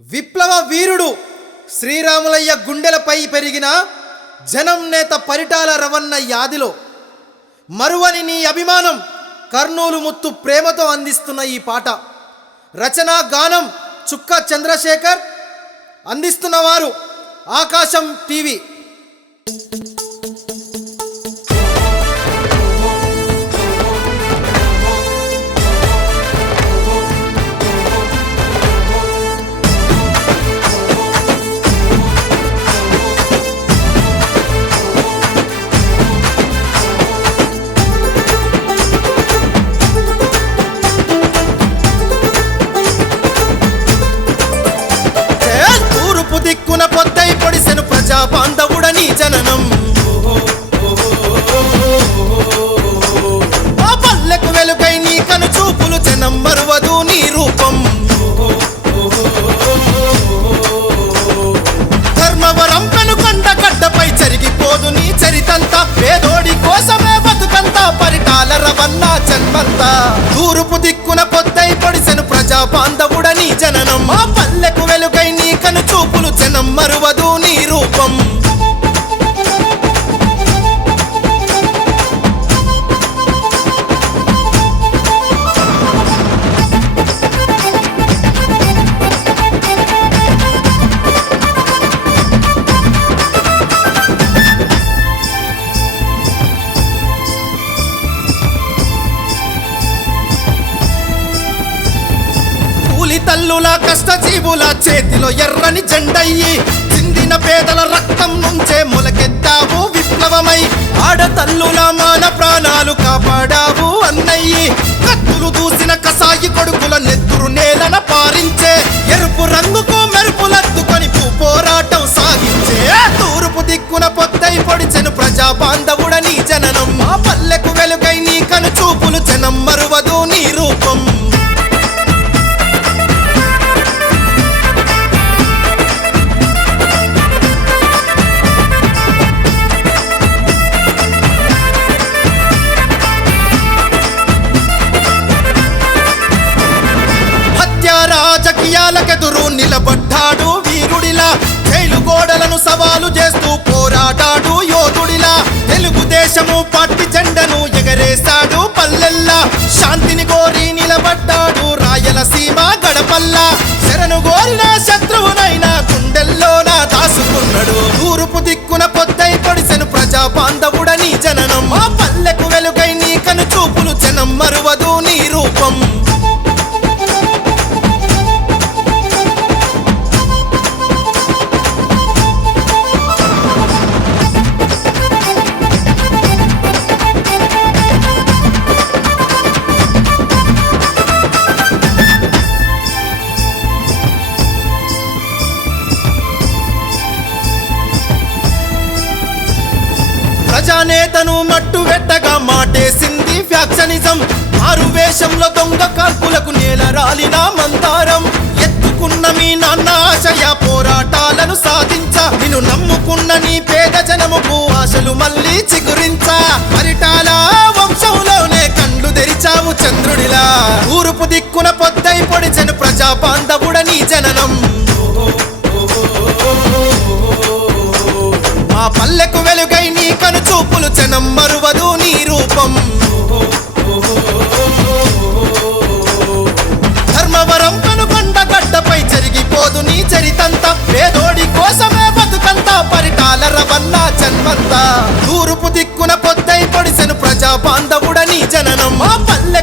విప్లవ వీరుడు శ్రీరాములయ్య గుండెలపై పెరిగిన జనం నేత పరిటాల రవన్న యాదిలో మరువని నీ అభిమానం కర్నూలు ముత్తు ప్రేమతో అందిస్తున్న ఈ పాట. రచనా గానం చుక్క చంద్రశేఖర్ అందిస్తున్నవారు ఆకాశం టీవీ. పొడిసెను నీ జననం. ఆ పల్లెకు వెలుకై నీ కను చూపులు జనం మరువదు నీ రూపం. ధర్మవరం పెనుకొండ గడ్డపై జరిగిపోదు నీ చరితంతా. పేదోడి కోసమే బతుకంతా పరిటాల రవన్నా జన్మంతా. తూర్పు దిక్కున పొద్దై పొడిసెను ప్రజా బాంధవుడని జననం. మా పల్లెకు వెలుకై నీ కను చూపులు జనం తల్లుల కష్టజీవుల చేతిలో ఎర్రని జెండయ్యి చిందిన పేదల రక్తం నుంచే మొలకెత్తావు విప్లవమై. ఆడతల్లుల మాన ప్రాణాలు కాపాడావు అన్నయ్యి. కత్తులు దూసిన కసాయి కొడుకుల నెత్తురు నేలన భయాలకెదురు నిలబడ్డాడు వీరుడిలా. జైలు గోడలను సవాలు చేస్తూ పోరాడాడు యోధుడిలా. తెలుగుదేశము పార్టీ జెండను ఎగరేశాడు పల్లెల్లా. శాంతిని కోరి నిలబడ్డాడు రాయలసీమ గడపల్లా. శరణు కోరిన శత్రువునైనా గుండెల్లోనా దాసుకున్నాడు. తూర్పు దిక్కున ప్రజానేతను మట్టు వెట్టగా మాటేసింది ఫ్యాక్షనిజం. మారు వేషంలో దొంగ కాల్పులకు నేల రాలిన మందారం. ఎత్తుకున్న మీ నాన్న ఆశయ పోరాటాలను సాధించ. నిన్ను నమ్ముకున్న నీ పేద జనముకు ఆశలు మళ్ళీ చిగురించ. పరిటాల వంశంలోనే కండ్లు తెరిచావు చంద్రుడిలా. ఊరుపు దిక్కున పొద్దై పొడిచెను ప్రజా బాంధవుడని జననం. పల్లెకు వెలుగై నీ కను చూపులు జనం మరువదు నీ రూపం. ధర్మవరం కనుకొండ గడ్డపై జరిగిపోదు నీ చరితంతా. పేదోడి కోసమే బతుకంతా పరిటాల రవన్న జన్మంతా. తూర్పు దిక్కున పొద్దై పొడిసెను ప్రజా బాంధవుడని జననం. మా పల్లె